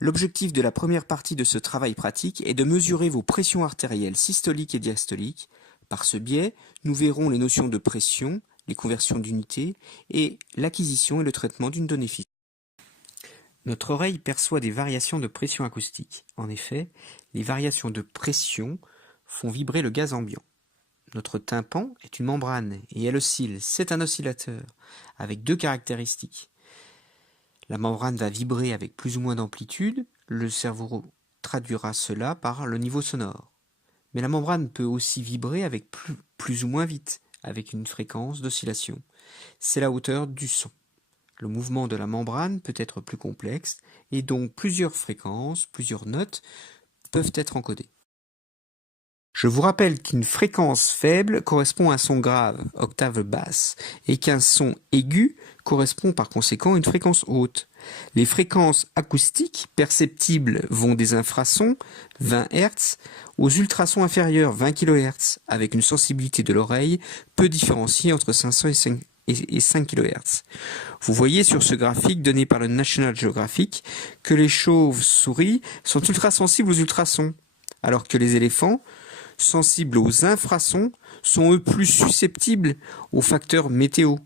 L'objectif de la première partie de ce travail pratique est de mesurer vos pressions artérielles systoliques et diastoliques. Par ce biais, nous verrons les notions de pression, les conversions d'unités et l'acquisition et le traitement d'une donnée physique. Notre oreille perçoit des variations de pression acoustique. En effet, les variations de pression font vibrer le gaz ambiant. Notre tympan est une membrane et elle oscille, c'est un oscillateur, avec deux caractéristiques. La membrane va vibrer avec plus ou moins d'amplitude, le cerveau traduira cela par le niveau sonore. Mais la membrane peut aussi vibrer avec plus ou moins vite, avec une fréquence d'oscillation. C'est la hauteur du son. Le mouvement de la membrane peut être plus complexe et donc plusieurs fréquences, plusieurs notes peuvent être encodées. Je vous rappelle qu'une fréquence faible correspond à un son grave, octave basse, et qu'un son aigu correspond par conséquent à une fréquence haute. Les fréquences acoustiques perceptibles vont des infrasons, 20 Hz, aux ultrasons inférieurs, 20 kHz, avec une sensibilité de l'oreille peu différenciée entre 500 et 5 kHz. Vous voyez sur ce graphique donné par le National Geographic que les chauves-souris sont ultrasensibles aux ultrasons, alors que les éléphants, sensibles aux infrasons, sont eux plus susceptibles aux facteurs météo.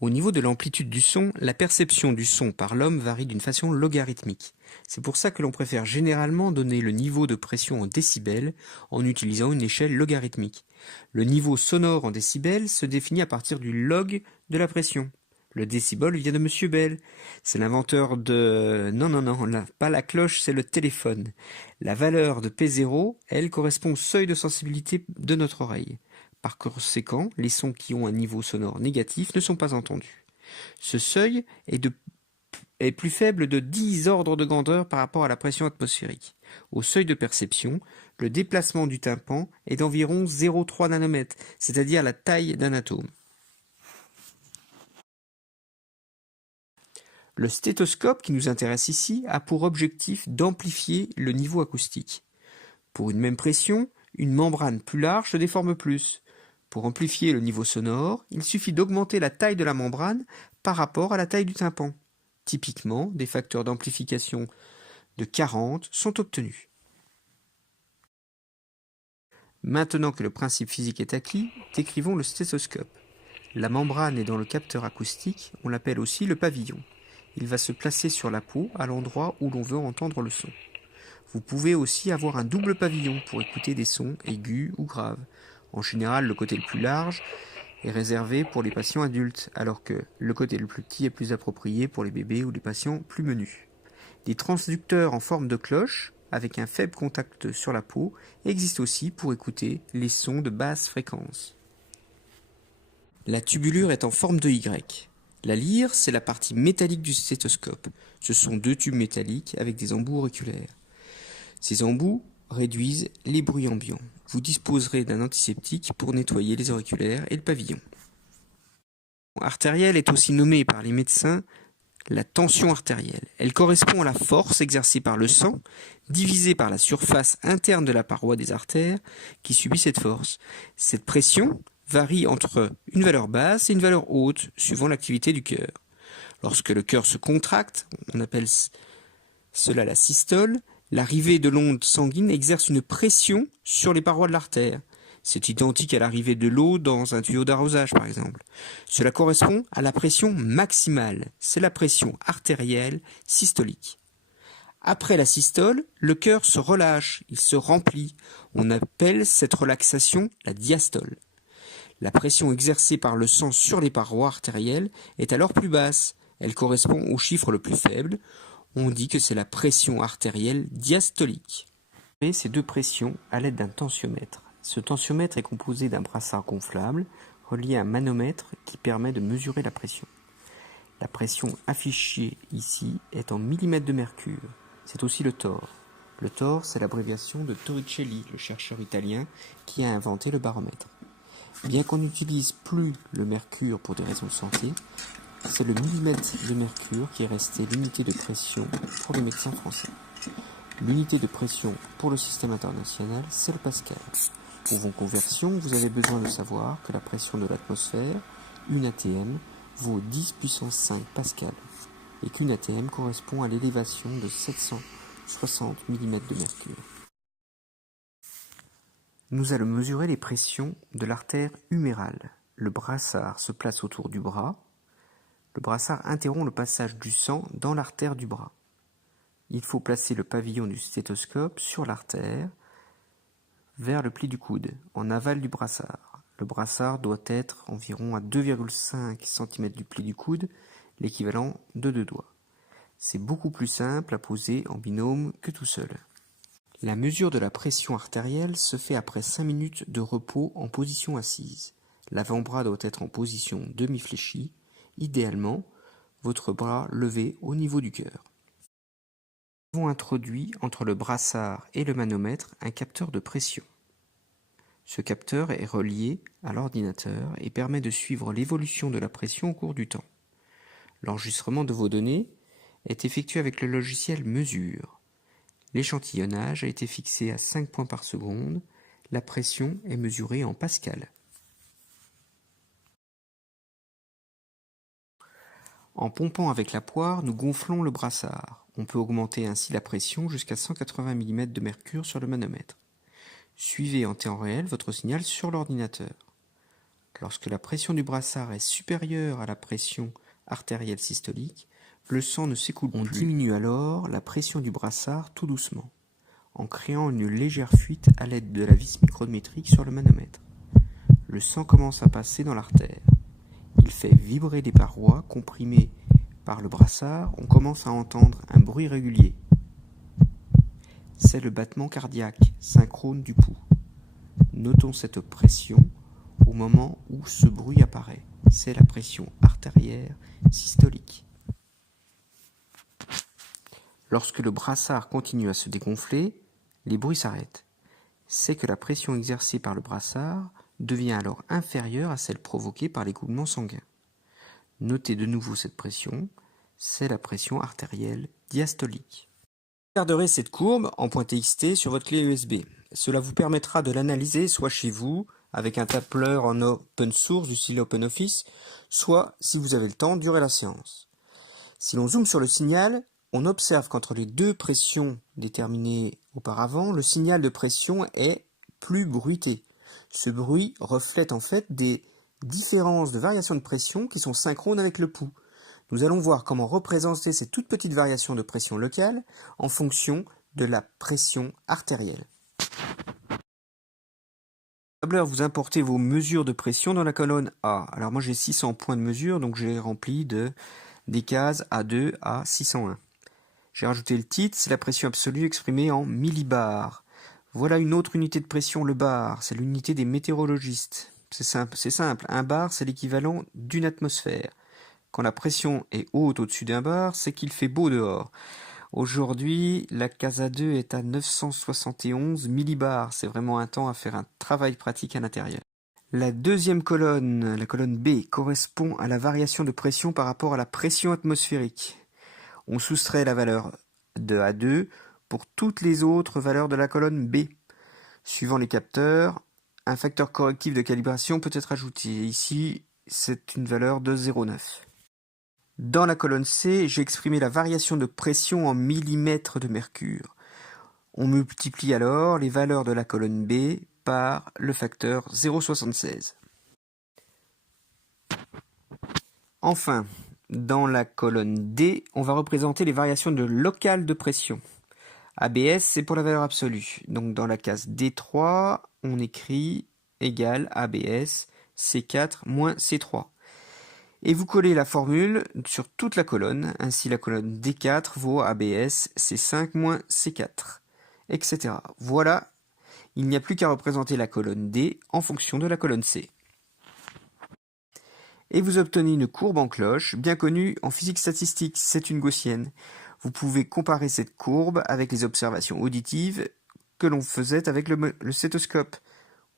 Au niveau de l'amplitude du son, la perception du son par l'homme varie d'une façon logarithmique. C'est pour ça que l'on préfère généralement donner le niveau de pression en décibels en utilisant une échelle logarithmique. Le niveau sonore en décibels se définit à partir du log de la pression. Le décibel vient de Monsieur Bell. C'est l'inventeur de... Non, pas la cloche, c'est le téléphone. La valeur de P0, elle, correspond au seuil de sensibilité de notre oreille. Par conséquent, les sons qui ont un niveau sonore négatif ne sont pas entendus. Ce seuil est plus faible de 10 ordres de grandeur par rapport à la pression atmosphérique. Au seuil de perception, le déplacement du tympan est d'environ 0,3 nanomètres, c'est-à-dire la taille d'un atome. Le stéthoscope qui nous intéresse ici a pour objectif d'amplifier le niveau acoustique. Pour une même pression, une membrane plus large se déforme plus. Pour amplifier le niveau sonore, il suffit d'augmenter la taille de la membrane par rapport à la taille du tympan. Typiquement, des facteurs d'amplification de 40 sont obtenus. Maintenant que le principe physique est acquis, décrivons le stéthoscope. La membrane est dans le capteur acoustique, on l'appelle aussi le pavillon. Il va se placer sur la peau à l'endroit où l'on veut entendre le son. Vous pouvez aussi avoir un double pavillon pour écouter des sons aigus ou graves. En général, le côté le plus large est réservé pour les patients adultes, alors que le côté le plus petit est plus approprié pour les bébés ou les patients plus menus. Des transducteurs en forme de cloche, avec un faible contact sur la peau, existent aussi pour écouter les sons de basse fréquence. La tubulure est en forme de Y. La lyre, c'est la partie métallique du stéthoscope. Ce sont deux tubes métalliques avec des embouts auriculaires. Ces embouts réduisent les bruits ambiants. Vous disposerez d'un antiseptique pour nettoyer les auriculaires et le pavillon. Artérielle est aussi nommée par les médecins la tension artérielle. Elle correspond à la force exercée par le sang, divisée par la surface interne de la paroi des artères qui subit cette force. Cette pression varie entre une valeur basse et une valeur haute, suivant l'activité du cœur. Lorsque le cœur se contracte, on appelle cela la systole, l'arrivée de l'onde sanguine exerce une pression sur les parois de l'artère. C'est identique à l'arrivée de l'eau dans un tuyau d'arrosage, par exemple. Cela correspond à la pression maximale. C'est la pression artérielle systolique. Après la systole, le cœur se relâche, il se remplit. On appelle cette relaxation la diastole. La pression exercée par le sang sur les parois artérielles est alors plus basse. Elle correspond au chiffre le plus faible. On dit que c'est la pression artérielle diastolique. On ces deux pressions à l'aide d'un tensiomètre. Ce tensiomètre est composé d'un brassard gonflable relié à un manomètre qui permet de mesurer la pression. La pression affichée ici est en millimètres de mercure. C'est aussi le torr. Le torr, c'est l'abréviation de Torricelli, le chercheur italien qui a inventé le baromètre. Bien qu'on n'utilise plus le mercure pour des raisons de santé, c'est le millimètre de mercure qui est resté l'unité de pression pour les médecins français. L'unité de pression pour le système international, c'est le pascal. Pour vos conversions, vous avez besoin de savoir que la pression de l'atmosphère, une atm, vaut 10 puissance 5 pascal, et qu'une atm correspond à l'élévation de 700 60 mm de mercure. Nous allons mesurer les pressions de l'artère humérale. Le brassard se place autour du bras. Le brassard interrompt le passage du sang dans l'artère du bras. Il faut placer le pavillon du stéthoscope sur l'artère, vers le pli du coude, en aval du brassard. Le brassard doit être environ à 2,5 cm du pli du coude, l'équivalent de 2 doigts. C'est beaucoup plus simple à poser en binôme que tout seul. La mesure de la pression artérielle se fait après 5 minutes de repos en position assise. L'avant-bras doit être en position demi-fléchie, idéalement votre bras levé au niveau du cœur. Nous avons introduit entre le brassard et le manomètre un capteur de pression. Ce capteur est relié à l'ordinateur et permet de suivre l'évolution de la pression au cours du temps. L'enregistrement de vos données est effectué avec le logiciel Mesure. L'échantillonnage a été fixé à 5 points par seconde. La pression est mesurée en pascal. En pompant avec la poire, nous gonflons le brassard. On peut augmenter ainsi la pression jusqu'à 180 mm de mercure sur le manomètre. Suivez en temps réel votre signal sur l'ordinateur. Lorsque la pression du brassard est supérieure à la pression artérielle systolique, le sang ne s'écoule plus. On diminue alors la pression du brassard tout doucement, en créant une légère fuite à l'aide de la vis micrométrique sur le manomètre. Le sang commence à passer dans l'artère. Il fait vibrer les parois comprimées par le brassard. On commence à entendre un bruit régulier. C'est le battement cardiaque synchrone du pouls. Notons cette pression au moment où ce bruit apparaît. C'est la pression artérielle systolique. Lorsque le brassard continue à se dégonfler, les bruits s'arrêtent. C'est que la pression exercée par le brassard devient alors inférieure à celle provoquée par l'écoulement sanguin. Notez de nouveau cette pression, c'est la pression artérielle diastolique. Vous garderez cette courbe en .txt sur votre clé USB. Cela vous permettra de l'analyser soit chez vous, avec un tableur en open source du style OpenOffice, soit, si vous avez le temps, durant la séance. Si l'on zoome sur le signal, on observe qu'entre les deux pressions déterminées auparavant, le signal de pression est plus bruité. Ce bruit reflète en fait des différences de variation de pression qui sont synchrones avec le pouls. Nous allons voir comment représenter ces toutes petites variations de pression locale en fonction de la pression artérielle. Tableur, vous importez vos mesures de pression dans la colonne A. Alors moi j'ai 600 points de mesure, donc j'ai rempli des cases A2 à 601. J'ai rajouté le titre, c'est la pression absolue exprimée en millibars. Voilà une autre unité de pression, le bar, c'est l'unité des météorologistes. C'est simple, un bar c'est l'équivalent d'une atmosphère. Quand la pression est haute au-dessus d'un bar, c'est qu'il fait beau dehors. Aujourd'hui, la case A2 est à 971 millibars. C'est vraiment un temps à faire un travail pratique à l'intérieur. La deuxième colonne, la colonne B, correspond à la variation de pression par rapport à la pression atmosphérique. On soustrait la valeur de A2 pour toutes les autres valeurs de la colonne B. Suivant les capteurs, un facteur correctif de calibration peut être ajouté. Ici, c'est une valeur de 0,9. Dans la colonne C, j'ai exprimé la variation de pression en millimètres de mercure. On multiplie alors les valeurs de la colonne B par le facteur 0,76. Enfin, dans la colonne D, on va représenter les variations locales de pression. ABS, c'est pour la valeur absolue. Donc dans la case D3, on écrit égal ABS C4 moins C3. Et vous collez la formule sur toute la colonne. Ainsi, la colonne D4 vaut ABS C5 moins C4, etc. Voilà, il n'y a plus qu'à représenter la colonne D en fonction de la colonne C. Et vous obtenez une courbe en cloche, bien connue en physique statistique, c'est une gaussienne. Vous pouvez comparer cette courbe avec les observations auditives que l'on faisait avec le stéthoscope.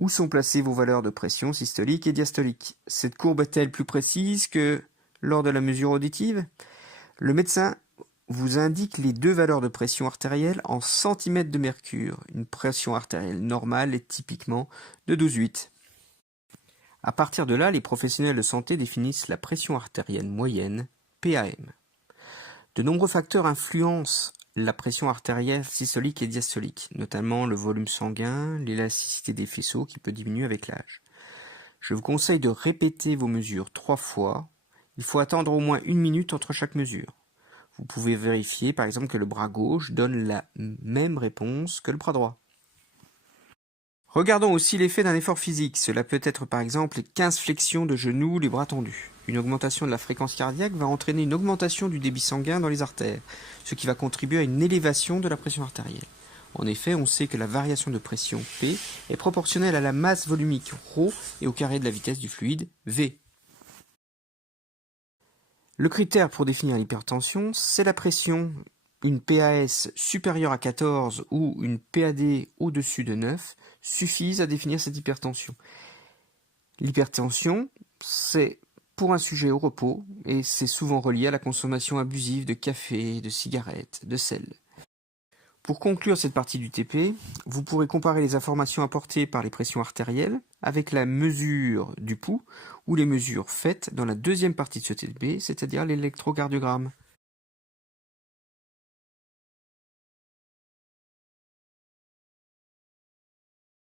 Où sont placées vos valeurs de pression systolique et diastolique? Cette courbe est-elle plus précise que lors de la mesure auditive? Le médecin vous indique les deux valeurs de pression artérielle en centimètres de mercure. Une pression artérielle normale est typiquement de 12,8. À partir de là, les professionnels de santé définissent la pression artérielle moyenne, PAM. De nombreux facteurs influencent la pression artérielle systolique et diastolique, notamment le volume sanguin, l'élasticité des faisceaux qui peut diminuer avec l'âge. Je vous conseille de répéter vos mesures 3 fois. Il faut attendre au moins 1 minute entre chaque mesure. Vous pouvez vérifier par exemple que le bras gauche donne la même réponse que le bras droit. Regardons aussi l'effet d'un effort physique. Cela peut être par exemple 15 flexions de genoux, les bras tendus. Une augmentation de la fréquence cardiaque va entraîner une augmentation du débit sanguin dans les artères, ce qui va contribuer à une élévation de la pression artérielle. En effet, on sait que la variation de pression P est proportionnelle à la masse volumique ρ et au carré de la vitesse du fluide V. Le critère pour définir l'hypertension, c'est la pression. Une PAS supérieure à 14 ou une PAD au-dessus de 9 suffisent à définir cette hypertension. L'hypertension, c'est pour un sujet au repos et c'est souvent relié à la consommation abusive de café, de cigarettes, de sel. Pour conclure cette partie du TP, vous pourrez comparer les informations apportées par les pressions artérielles avec la mesure du pouls ou les mesures faites dans la deuxième partie de ce TP, c'est-à-dire l'électrocardiogramme.